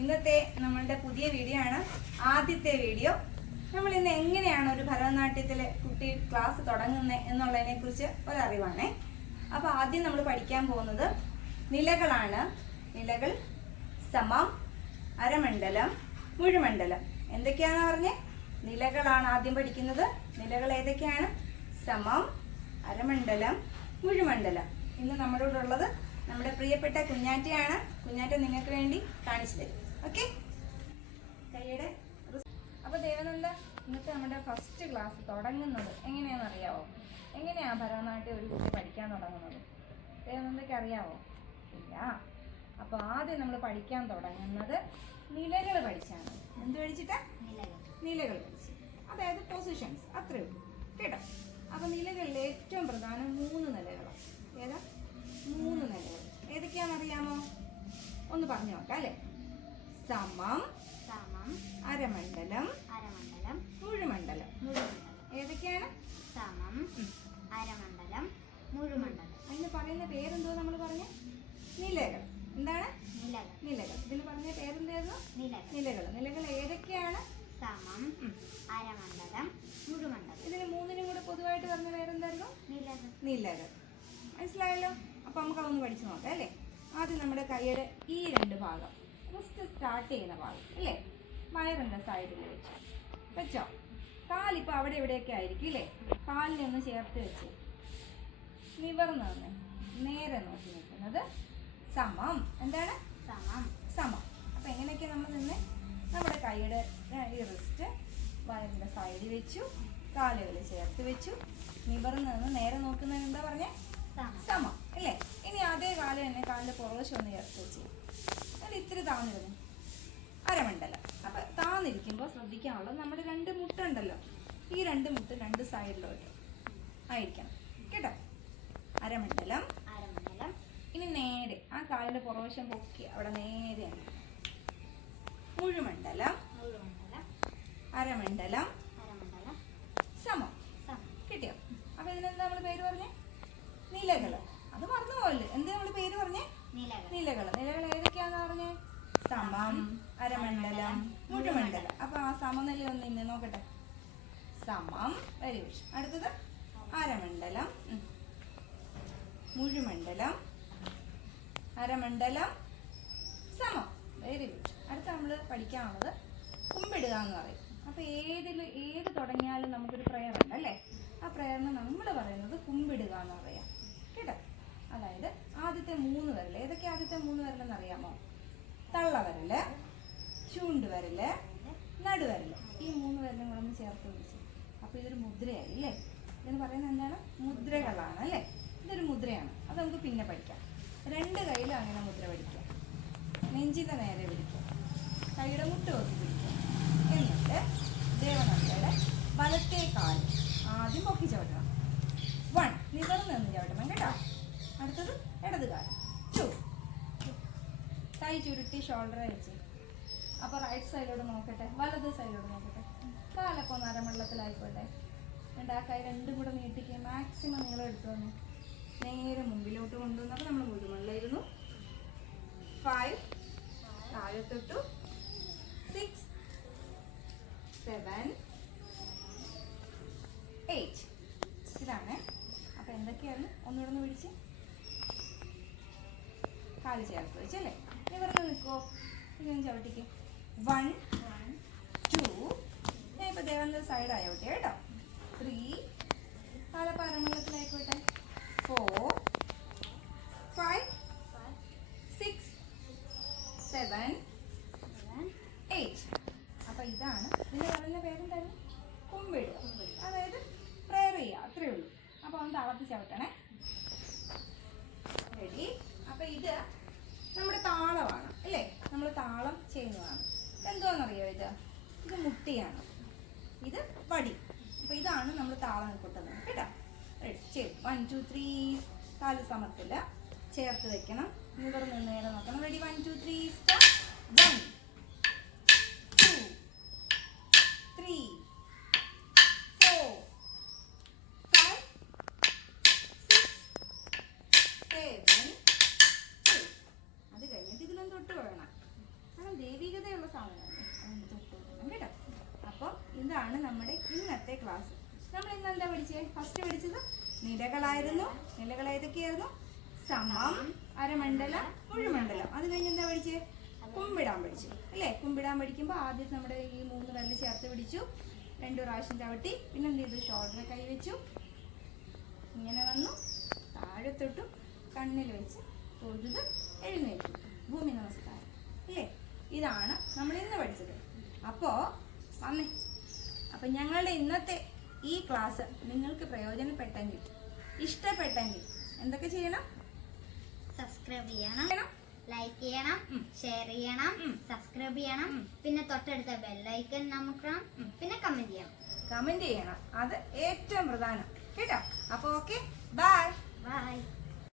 ഇന്നത്തെ നമ്മളുടെ പുതിയ വീഡിയോ ആണ്. ആദ്യത്തെ വീഡിയോ. നമ്മൾ ഇന്ന് എങ്ങനെയാണ് ഒരു ഭരതനാട്യത്തിലെ കുട്ടി ക്ലാസ് തുടങ്ങുന്നത് എന്നുള്ളതിനെ കുറിച്ച് ഒരറിവാണേ. അപ്പോൾ ആദ്യം നമ്മൾ പഠിക്കാൻ പോകുന്നത് നിലകളാണ്. നിലകൾ സമം, അരമണ്ഡലം, മുഴുമണ്ഡലം. എന്തൊക്കെയാണെന്ന് പറഞ്ഞേ? നിലകളാണ് ആദ്യം പഠിക്കുന്നത്. നിലകൾ ഏതൊക്കെയാണ്? സമം, അരമണ്ഡലം, മുഴുമണ്ഡലം. ഇന്ന് നമ്മളോടുള്ളത് നമ്മുടെ പ്രിയപ്പെട്ട കുഞ്ഞാറ്റയാണ്. കുഞ്ഞാറ്റ നിങ്ങൾക്ക് വേണ്ടി കാണിച്ചു തരും. ഓക്കെ, കൈയുടെ. അപ്പോൾ ദേവനന്ദ, ഇന്നത്തെ നമ്മുടെ ഫസ്റ്റ് ക്ലാസ് തുടങ്ങുന്നത് എങ്ങനെയാണെന്ന് അറിയാവോ? എങ്ങനെയാണ് ഭരതനാട്യം ഒരു കുട്ടി പഠിക്കാൻ തുടങ്ങുന്നത്? ദേവനന്ദയ്ക്ക് അറിയാവോ? ഇല്ല. അപ്പോൾ ആദ്യം നമ്മൾ പഠിക്കാൻ തുടങ്ങുന്നത് നിലകൾ പഠിച്ചാണ്. എന്ത് പഠിച്ചിട്ടാ? നിലകൾ പഠിച്ച്, അതായത് പൊസിഷൻസ്. അത്രയേ ഉള്ളൂ കേട്ടോ. അപ്പോൾ നിലകളിൽ ഏറ്റവും പ്രധാനം 3 നിലകളാണ്. ഏതാ? 3 നിലകൾ. ഏതൊക്കെയാണെന്നറിയാമോ? ഒന്ന് പറഞ്ഞു നോക്കാം അല്ലേ? സമം, അരമണ്ഡലം, മുഴുമണ്ഡലം. ഏതൊക്കെയാണ്? സമം, അരമണ്ഡലം, മുഴുമണ്ഡലം. അതിന് പറയുന്ന പേരെന്തോ നമ്മൾ പറഞ്ഞ? നിലകൾ. എന്താണ്? നിലകൾ. ഇതിന് പറഞ്ഞ പേരെന്തായിരുന്നു? നിലകൾ. നിലകൾ ഏതൊക്കെയാണ്? സമം, അരമണ്ഡലം, മുഴുമണ്ഡലം. ഇതിന് 3നും കൂടെ പൊതുവായിട്ട് പറഞ്ഞ പേരെന്തായിരുന്നു? നിലകൾ. മനസ്സിലായല്ലോ? അപ്പൊ നമുക്ക് അതൊന്ന് പഠിച്ചു നോക്കാം അല്ലേ? ആദ്യം നമ്മുടെ കൈയുടെ ഈ 2 ഭാഗം ഫസ്റ്റ് സ്റ്റാർട്ട് ചെയ്യുന്ന ഭാഗം അല്ലേ, വയറിന്റെ സൈഡിൽ വെച്ചോ. കാലിപ്പോൾ അവിടെ ഇവിടെയൊക്കെ ആയിരിക്കും അല്ലേ? കാലിനെ ഒന്ന് ചേർത്ത് വെച്ച് നിവർന്ന് നിന്ന് നേരെ നോക്കി നിൽക്കുന്നത് സമം. എന്താണ്? സമം. അപ്പൊ എങ്ങനെയൊക്കെ നമ്മൾ നിന്ന് നമ്മുടെ കൈയുടെ ഈ റിസ്റ്റ് വയറിന്റെ സൈഡിൽ വെച്ചു, കാലുകൾ ചേർത്ത് വെച്ചു, നിവർന്ന് നിന്ന് നേരെ നോക്കുന്നതിന് എന്താ പറഞ്ഞേ? സമം അല്ലേ? ഇനി അതേ കാല് തന്നെ കാലിന്റെ പുറവശം ഒന്ന് ചേർത്ത് വെച്ച് അത് ഇത്തിരി താന്നിരുന്നു അരമണ്ഡലം. അപ്പൊ താന്നിരിക്കുമ്പോൾ ശ്രദ്ധിക്കാനുള്ളത് നമ്മുടെ 2 മുട്ടുണ്ടല്ലോ, ഈ 2 മുട്ട് 2 സൈഡിലോട്ട് ആയിരിക്കണം കേട്ടോ. അരമണ്ഡലം. ഇനി നേരെ ആ കാലിന്റെ പുറവശം പൊക്കി അവിടെ നേരെ മുഴുമണ്ഡലം, അരമണ്ഡലം, സമം. കിട്ടിയോ? അപ്പൊ ഇതിനെന്താ നമ്മൾ പേര് പറഞ്ഞേ? നിലകള്. അത് മറന്നു പോകല്ലേ? എന്താ നമ്മൾ പേര് പറഞ്ഞേ? നിലകള്. നിലകൾ ഏതൊക്കെയാന്ന് പറഞ്ഞേ? സമം, അരമണ്ഡലം, മുഴുമണ്ഡലം. അപ്പൊ ആ സമനില ഒന്ന് ഇന്ന് നോക്കട്ടെ. സമം, വെരി ഗുഡ്. അടുത്തത് അരമണ്ഡലം, മുഴുമണ്ഡലം, അരമണ്ഡലം, സമം. Very good. അടുത്ത നമ്മൾ പഠിക്കാനുള്ളത് കുമ്പിടുക എന്ന് പറയും. അപ്പൊ ഏത് തുടങ്ങിയാലും നമുക്കൊരു പ്രയർ ഉണ്ട് അല്ലേ? ആ പ്രയറിന് നമ്മൾ പറയുന്നത് കുമ്പിടുക എന്ന് പറയാം കേട്ടോ. അതായത് ആദ്യത്തെ 3 വിരൽ. ഏതൊക്കെ ആദ്യത്തെ 3 വിരലെന്ന് അറിയാമോ? തള്ളവിരല്, ചൂണ്ടുവിരല്, നടുവിരല്. ഈ 3 വിരലും കൂടെ ഒന്ന് ചേർത്ത് പിടിച്ചു. അപ്പൊ ഇതൊരു മുദ്രയായി അല്ലേ? ഇതിന് പറയുന്നത് എന്താണ്? മുദ്രകളാണ് അല്ലേ? ഇതൊരു മുദ്രയാണ്. അത് നമുക്ക് പിന്നെ പഠിക്കാം. 2 കൈയിലും അങ്ങനെ മുദ്ര പഠിക്കാം. നെഞ്ചിന്റെ നേരെ പിടിക്കുക, കൈയുടെ മുട്ട് നോക്കി പിടിക്കുക. എന്നിട്ട് ദേവനന്ദയുടെ വലത്തെ കാല് ആദ്യം പൊക്കി ചവിട്ടണം. 1, നിവർന്ന് നിന്ന് ചവിട്ടണം കേട്ടോ. അടുത്തത് ഇടത് കാല് 2, കൈ ചുരുട്ടി ഷോൾഡർ വെച്ച്. അപ്പൊ റൈറ്റ് സൈഡിലോട്ട് നോക്കട്ടെ, വലത് സൈഡിലോട്ട് നോക്കട്ടെ. കാലൊക്കെ ഒന്ന് അരമണ്ഡലത്തിലായിക്കോട്ടെ. എന്നിട്ട് ആ കൈ 2 കൂടെ നീട്ടിക്കുക. മാക്സിമം നീളം എടുത്തു വന്നു നേരെ മുമ്പിലോട്ട് കൊണ്ടുവന്നപ്പോൾ നമ്മൾ മുഴുമണ്ഡലായിരുന്നു. 5, താഴെത്തൊട്ടു 6, 7, 8. ഇതാണ്. അപ്പൊ എന്തൊക്കെയാണ്? ഒന്നുകൂടെ ഒന്ന് പിടിച്ച് കാല് ചേർത്ത് വെച്ചല്ലേ? നിവർന്ന് നിൽക്കുമോ? ഇങ്ങനെ ചവിട്ടിക്ക്. 1, 2. ഞാൻ ഇപ്പൊ ദേവന്റെ സൈഡ് ആയോട്ടെ കേട്ടോ. 3, കാലപ്പ അരമണ്ഡലത്തിലായിക്കോട്ടെ. 4, 5, 6, 7, 8. അപ്പൊ ഇതാണ്. ഇതിന്റെ പറയുന്ന പേരെന്തായിരുന്നു? കുമ്പിടുക. അതായത് പ്രയർ ചെയ്യുക. അത്രയേ ഉള്ളൂ. അപ്പൊ ഒന്ന് താളത്തിൽ ചവിട്ടണേ. റെഡി? അപ്പൊ ഇത് നമ്മുടെ താളമാണ് അല്ലേ? നമ്മൾ താളം ചെയ്യുന്നതാണ്. എന്തോന്നറിയോ? ഇത് മുട്ടിയാണ്, ഇത് വടി. അപ്പൊ ഇതാണ് നമ്മൾ താളം കൊട്ടുന്നത് കേട്ടോ. റെഡി? ചെയ്യും. 1, 2, 3. കാല് സമത്തില്ല ചേർത്ത് വെക്കണം. നിവർന്ന് നേരെ നോക്കണം. റെഡി? 1, 2, 3 സ്റ്റാർട്ട്. 1, 2, 3, 4, 5, 6, 7, 8. അത് കഴിഞ്ഞിട്ട് ഇതിലൊന്ന് തൊട്ട് വേണം. ദൈവികതയുള്ള സാധനമല്ലേ, അതുകൊണ്ട് തൊട്ട് കൊടുക്കണം കേട്ടോ. അപ്പം ഇതാണ് നമ്മുടെ ഇന്നത്തെ ക്ലാസ്. നമ്മൾ ഇന്ന് എന്താ പഠിച്ചേ? ഫസ്റ്റ് പഠിച്ചത് നിലകളായിരുന്നു. നിലകൾ ഏതൊക്കെയായിരുന്നു? സമം, അരമണ്ഡലം, മുഴുമണ്ഡലം. അത് കഴിഞ്ഞ് എന്താ പഠിച്ചേ? കുമ്പിടാൻ പഠിച്ചു അല്ലേ? കുമ്പിടാൻ പഠിക്കുമ്പോൾ ആദ്യം നമ്മുടെ ഈ 3 വിരൽ ചേർത്ത് പിടിച്ചു, 2 പ്രാവശ്യം ചവിട്ടി, പിന്നെ എന്ത് ചെയ്തു? ഷോൾഡർ കൈ വെച്ചു, ഇങ്ങനെ വന്നു, താഴെ തൊട്ടു, കണ്ണിൽ വെച്ച് തൊഴുത് എഴുന്നേറ്റു. ഭൂമി നമസ്കാരം അല്ലേ? ഇതാണ് നമ്മൾ ഇന്ന് പഠിച്ചത്. അപ്പോൾ വന്നേ. അപ്പം ഞങ്ങളുടെ ഇന്നത്തെ ഈ ക്ലാസ് നിങ്ങൾക്ക് പ്രയോജനപ്പെട്ടെങ്കിൽ, ഇഷ്ടപ്പെട്ടെങ്കിൽ എന്തൊക്കെ ചെയ്യണം? സബ്സ്ക്രൈബ് ചെയ്യണം, ലൈക്ക് ചെയ്യണം, ഷെയർ ചെയ്യണം, സബ്സ്ക്രൈബ് ചെയ്യണം, പിന്നെ തൊട്ടടുത്ത ബെല്ലൈക്കൺ അമർത്തണം, പിന്നെ കമന്റ് ചെയ്യണം. കമന്റ് ചെയ്യണം, അത് ഏറ്റവും പ്രധാനം കേട്ടോ. അപ്പോൾ ഓക്കെ, ബൈ. ബൈ.